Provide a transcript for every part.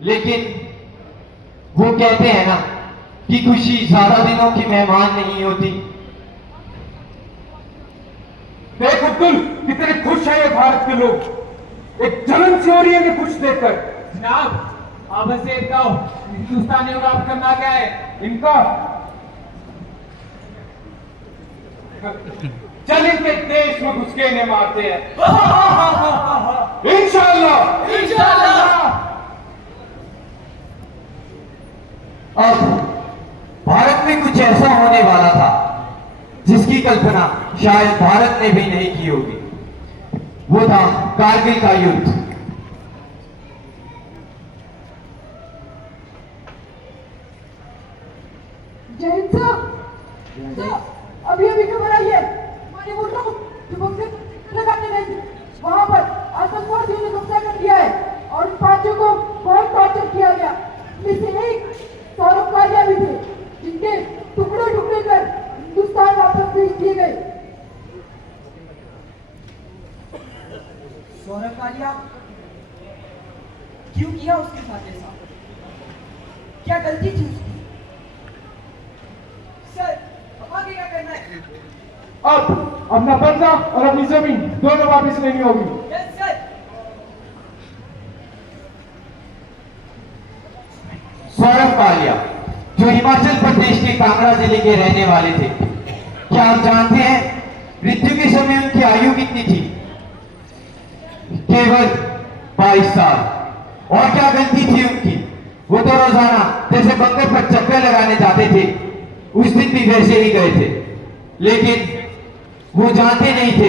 लेकिन वो कहते हैं ना कि खुशी ज्यादा दिनों की मेहमान नहीं होती। देख अब्दुल, कितने खुश हैं ये भारत के लोग। एक जलन सी हो रही है इन्हें खुश देखकर। जनाब आप बस एक गाओ, हिंदुस्तानियों का आप करना क्या है? इनका चल इनके देश में घुस के इन्हें मारते हैं। इंशाअल्लाह इंशाअल्लाह। अब भारत में कुछ ऐसा होने वाला था जिसकी कल्पना शायद भारत ने भी नहीं की होगी। वो था कारगिल का युद्ध। जय हिंद साहब, अभी अभी खबर आई है। मैं बोल रहा हूँ जो बक्से लगाने गए थे, वहाँ पर आतंकवादियों ने कब्जा कर लिया है और उन पांचों को बहुत टॉर्चर किया गया। इनमें से एक सौरभ कालिया भी थे, जिनके टुकड़े टुकड़े कर हिंदुस्तान वापस भेज दिए गए। सौरभ कालिया, क्यों किया उसके साथ ऐसा? क्या गलती थी उसकी? सर, अब आगे क्या करना है? अब अपना बदला और अपनी जमीन दोनों वापस लेनी होगी। Yes sir. सौरभ कालिया जो हिमाचल प्रदेश के कांगड़ा जिले के रहने वाले थे, क्या आप जानते हैं मृत्यु के समय उनकी आयु कितनी थी? केवल 22 साल। और क्या गलती थी उनकी? वो तो रोजाना जैसे बंकर पर चक्कर लगाने जाते थे, उस दिन भी वैसे ही गए थे। लेकिन वो जानते नहीं थे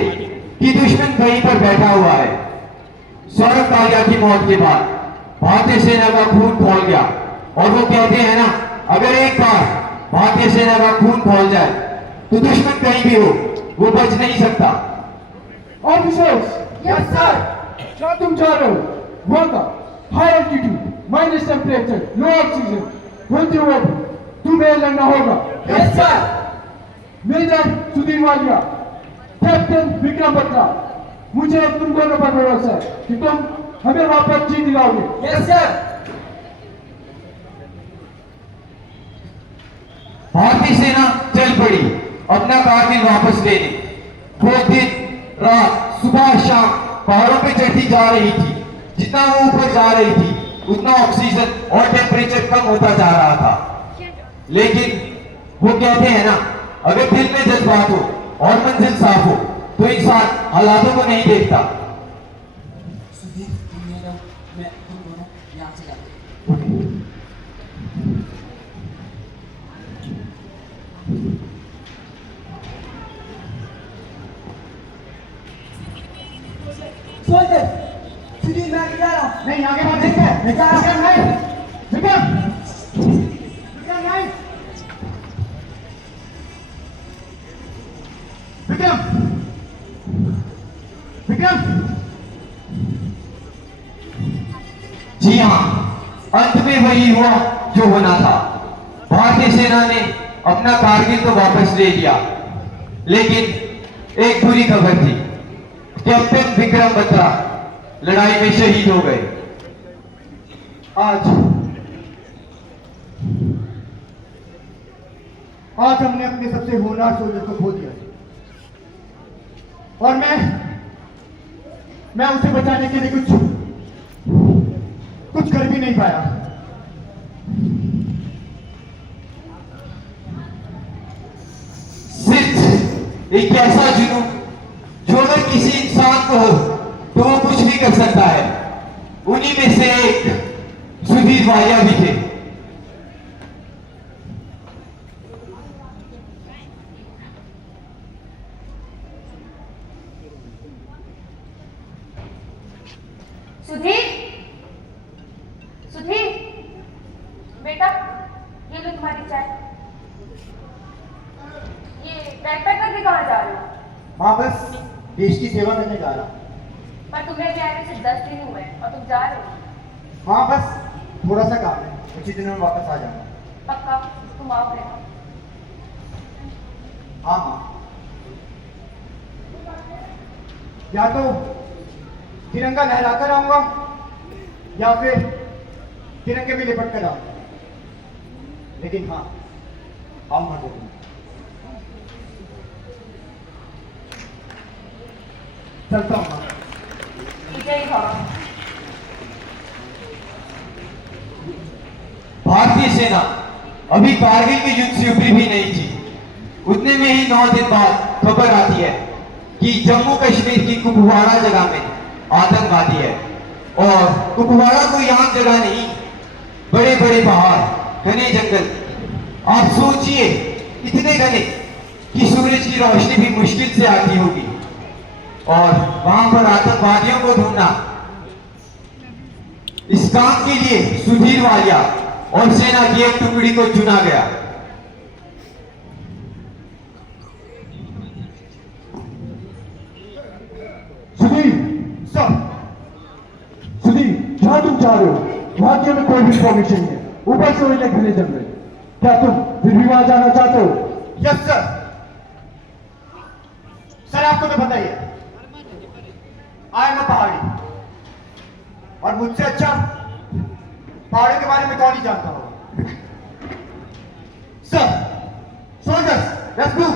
कि दुश्मन कहीं पर बैठा हुआ है। सौरभ कालिया की मौत के बाद भारतीय सेना का खून खौल गया, और वो कहते हैं ना, अगर एक बार भारतीय सेना का खून खौल जाए तो दुश्मन कहीं भी हो वो बच नहीं सकता। Officers, yes sir. क्या तुम जा रहे हो? वहां का high altitude, minus temperature, low oxygen, बोलते हुए तुम्हें लड़ना होगा। Yes sir. Major Sudhir Walia, captain Vikram Batra, मुझे तुम दोनों पर भरोसा है कि तुम हमें वापस जीत दिलाओगे। Yes sir. भारतीय सेना चल पड़ी अपना कारगिल वापस लेने। वो दिन रात सुबह शाम पहाड़ों पे चढ़ती जा रही थी। जितना वो ऊपर जा रही थी उतना ऑक्सीजन और टेम्परेचर कम होता जा रहा था। लेकिन वो कहते हैं ना, अगर दिल में जज्बात हो और मंजिल साफ हो तो इंसान हालातों को नहीं देखता। सुधीर, तुम ये रहो, मैं तुम दोनों यहाँ से जाते हैं। सोल्जर, सुधीर मैं आगे जा रहा हूँ। नहीं, आगे बढ़ नहीं है। विक्रम नहीं, विक्रम विक्रम नहीं, विक्रम विक्रम। जी हाँ, अंत में वही हुआ जो होना था। भारतीय सेना ने अपना कारगिल तो वापस ले लिया, लेकिन एक बुरी खबर थी। कैप्टन विक्रम बत्रा लड़ाई में शहीद हो गए। आज हमने अपने सबसे होनहार सोल्जर को खो दिया, और मैं उसे बचाने के लिए कुछ कर भी नहीं पाया। सिर्फ एक ऐसा जुनून जो अगर किसी इंसान को हो तो वो कुछ भी कर सकता है। उन्हीं में से एक सुधीर वालिया भी थे। सुधीर, सुधीर बेटा, ये लो तुम्हारी चाय। ये बैग पैक करके कहाँ जा रहे हो? हाँ, बस देश की सेवा करने जा रहा। पर तुम्हें भी आने से 10 दिन हुए हैं और तुम जा रहे हो। हाँ, बस थोड़ा सा काम है, कुछ ही दिनों में वापस आ जाऊंगा। पक्का तुम आओगे? हाँ हाँ, या तो तिरंगा लहराकर आऊंगा, या फिर तिरंगे में लिपट कर आओ। लेकिन हाँ, आऊंगा तो चलता हूँ माँ। भारतीय सेना अभी कारगिल के युद्ध से उभरी भी नहीं थी। उतने में ही 9 दिन बाद खबर आती है कि जम्मू कश्मीर की कुपवाड़ा जगह में आतंकवादी है। और कुपवाड़ा कोई आम जगह नहीं, बड़े बड़े पहाड़, घने जंगल। आप सोचिए, इतने घने कि सूरज की रोशनी भी मुश्किल से आती होगी। और वहां पर आतंकवादियों को ढूंढना, इस काम के लिए सुधीर वालिया और सेना की एक टुकड़ी को चुना गया। सुधीर, सर, सुधीर, जहां तुम जा रहे हो वहां की हमें कोई भी इंफॉर्मेशन नहीं है। ऊपर से वही घने जंगल। क्या तुम फिर भी वहां जाना चाहते हो? Yes sir. सर आपको तो पता ही है, आई एम अ पहाड़ी, और मुझसे अच्छा पहाड़ों के बारे में कौन ही जानता होगा। Sir, soldiers, let's move.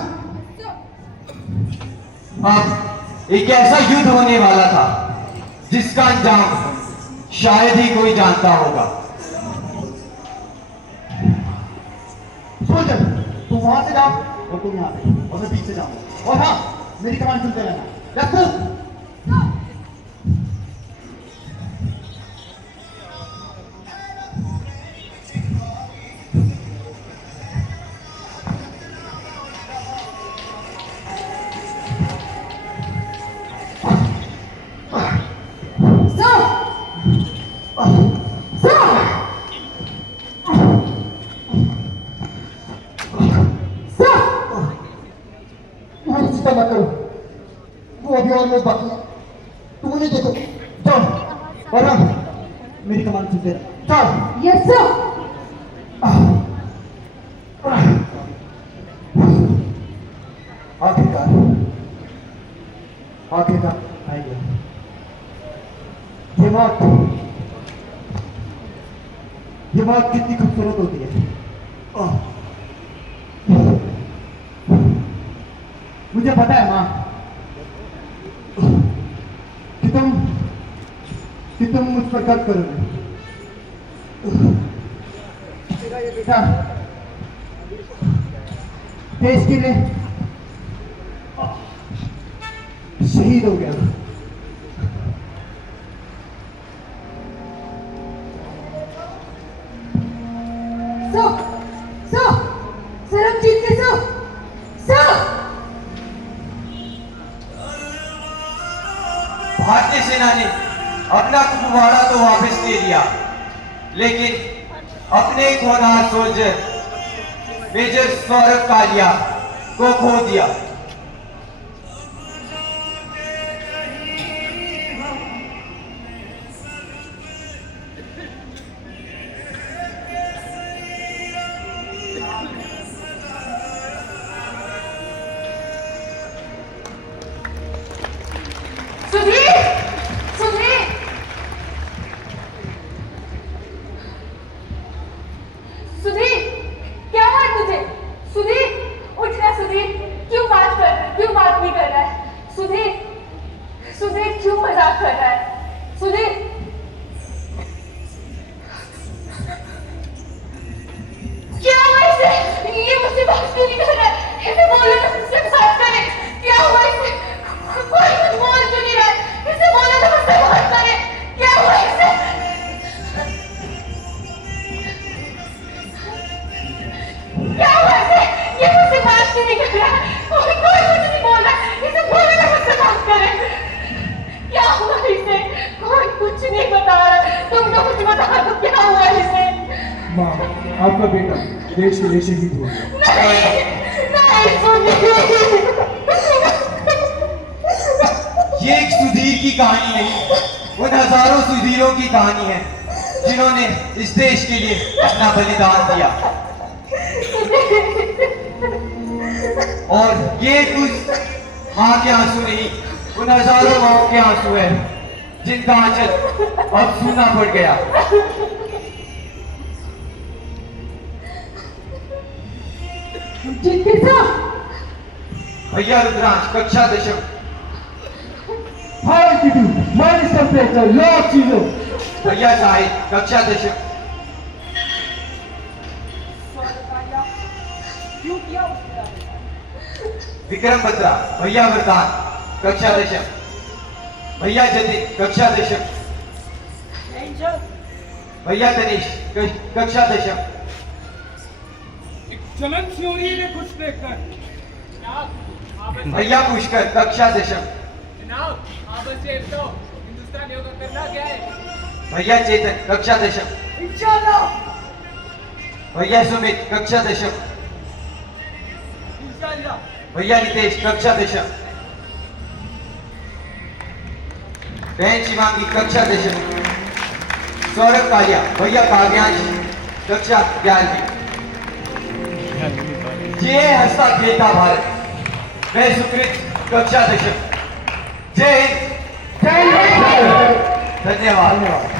अब एक ऐसा युद्ध होने वाला था जिसका अंजाम शायद ही कोई जानता होगा। सोल्जर, तुम वहां से जाओ और तुम यहाँ पे, और मैं बीच से जाऊंगा। और हाँ, मेरी कमांड सुनते रहना। Let's move. मत करो, वो अभी और लोग बाकी है। तुम उन्हें देखो, जाओ। और हाँ, मेरी कमांड सुनते रहना। चल। Yes sir. आखिरकार आ गया ये मौत कितनी खूबसूरत होती है। मुझे पता है माँ कि तुम मुझ पर गर्व करोगे। तेरा ये बेटा देश के लिए शहीद हो गया। सर हम जीत गए सर। भारतीय सेना ने अपना कुपवाड़ा तो वापस ले लिया, लेकिन अपने एक होनहार सोल्जर मेजर सौरभ कालिया को खो दिया। सुधीर, क्या हुआ तुझे? सुधीर, उठना सुधीर, क्यों बात नहीं कर रहा है? सुधीर क्यों मजाक कर रहा है? सुधीर, क्या हुआ इसे? ये मुझसे बात क्यों नहीं कर रहा है? इसे बोलो ना मुझसे बात करे। क्या हुआ इसे? कोई कुछ बोल क्यों नहीं रहा है? इसे बोलो ना मुझसे बात करे। क्या हुआ इसे? क्या हुआ इसे? ये मुझसे बात क्यों नहीं कर रहा? कोई कुछ नहीं बोल रहा। इसे बोलो ना मुझसे बात करे। क्या हुआ इसे? कोई कुछ नहीं बता रहा। तुम तो कुछ बता दो, क्या हुआ इसे? माँ, आपका बेटा देश के लिए शहीद हो गया। नहीं सुनिए। ये एक सुधीर की कहानी नहीं, उन हजारों सुधीरों की कहानी है जिन्होंने इस देश के लिए अपना बलिदान दिया। और ये कुछ माँ के आंसू नहीं, उन हजारों माओं के आंसू है जिनका आंचल अब सूना पड़ गया। चिकित्सा भैया रुद्रांश कक्षा दशम। High altitude, minus temperature, low oxygen. भैया साहिब कक्षा दशम। क्यों किया उसने? विक्रम बत्रा भैया वरदान कक्षा दशम। भैया जतिन कक्षा दशम। भैया तनीश कक्षा दशम। चलन सी हो रही है कुछ देखकर। जनाब, आप भैया पुष्कर कक्षा दशम। जनाब, आप से तो हिंदुस्तानियों का करना क्या है? भैया चेतन कक्षा दशम। इंशाल्लाह भैया सुमित कक्षा दशम। इंशाल्लाह। भैया नितेश कक्षा दशम। बहन शिवांगी कक्षा दशम। सौरभ कालिया भैया काव्यांश कक्षा 11वीं। ये हंसता खेलता भारत मैं सुकृत कक्षा दशम। जय हिंद। Jai Hind. धन्यवाद।